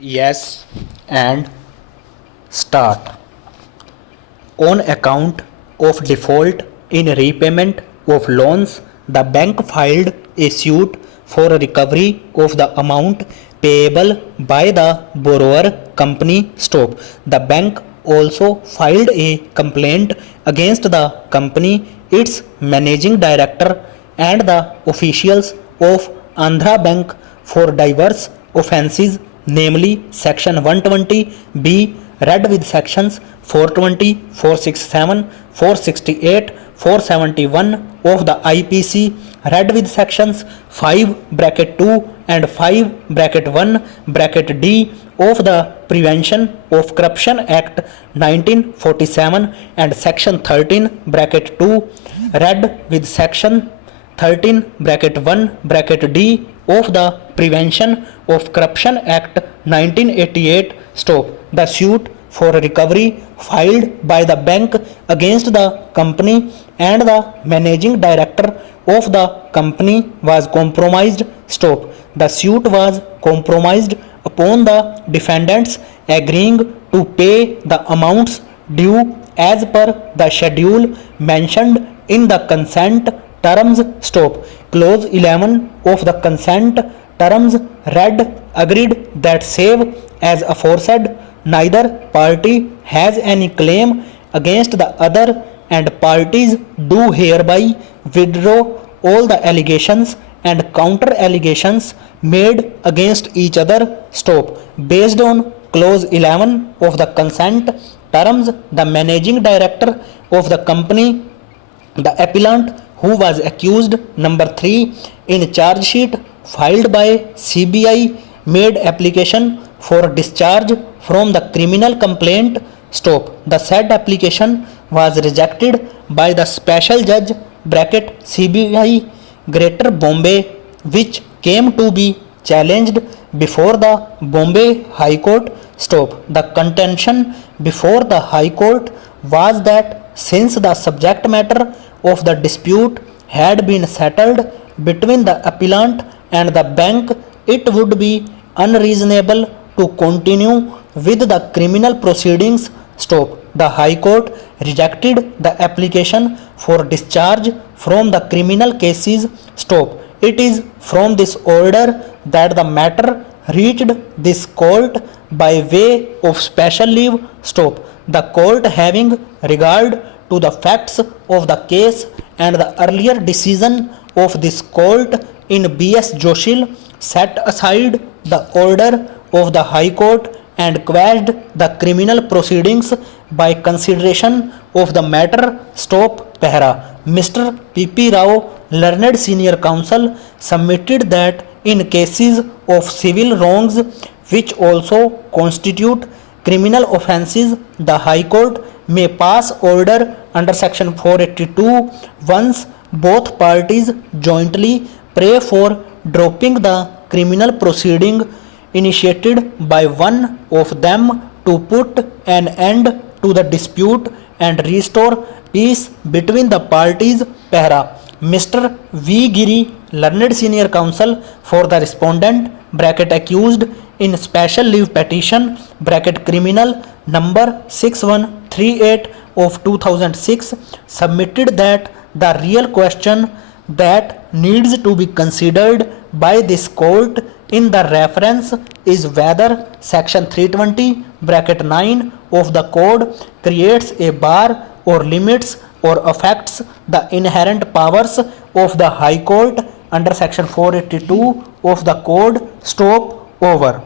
Yes, and start. On account of default in repayment of loans, the bank filed a suit for recovery of the amount payable by the borrower company. Stop. The bank also filed a complaint against the company, its managing director, and the officials of Andhra Bank for diverse offences, namely Section 120B, read with Sections 420, 467, 468, 471 of the IPC, read with Sections 5(2) and 5(1)(d) of the Prevention of Corruption Act 1947 and Section 13(2), read with Section 13(1)(d) of the Prevention of Corruption Act 1988. Stop. The suit for recovery filed by the bank against the company and the managing director of the company was compromised. Stop. The suit was compromised upon the defendants agreeing to pay the amounts due as per the schedule mentioned in the consent terms. Stop. Clause 11 of the consent terms read, agreed that save as aforesaid, neither party has any claim against the other, and parties do hereby withdraw all the allegations and counter allegations made against each other. Stop. Based on clause 11 of the consent terms, the managing director of the company, the appellant who was accused number 3 in charge sheet filed by CBI, made application for discharge from the criminal complaint. Stop. The said application was rejected by the special judge (CBI) Greater Bombay, which came to be challenged before the Bombay High Court. Stop. The contention before the High Court was that since the subject matter of the dispute had been settled between the appellant and the bank, it would be unreasonable to continue with the criminal proceedings. Stop. The High Court rejected the application for discharge from the criminal cases. Stop. It is from this order that the matter reached this court by way of special leave. Stop. The court, having regard to the facts of the case and the earlier decision of this court in B.S. Joshil, set aside the order of the High Court and quashed the criminal proceedings by consideration of the matter. Stop. Para. Mr. P.P. Rao, learned senior counsel, submitted that in cases of civil wrongs which also constitute criminal offences, the High Court may pass order under Section 482 once both parties jointly pray for dropping the criminal proceeding initiated by one of them to put an end to the dispute and restore peace between the parties. Para. Mr. V. Giri, learned senior counsel for the respondent (accused) in special leave petition (criminal) number 6138 of 2006, submitted that the real question that needs to be considered by this court in the reference is whether Section 320 of the code creates a bar or limits or affects the inherent powers of the High Court under Section 482 of the code. Stop. Over.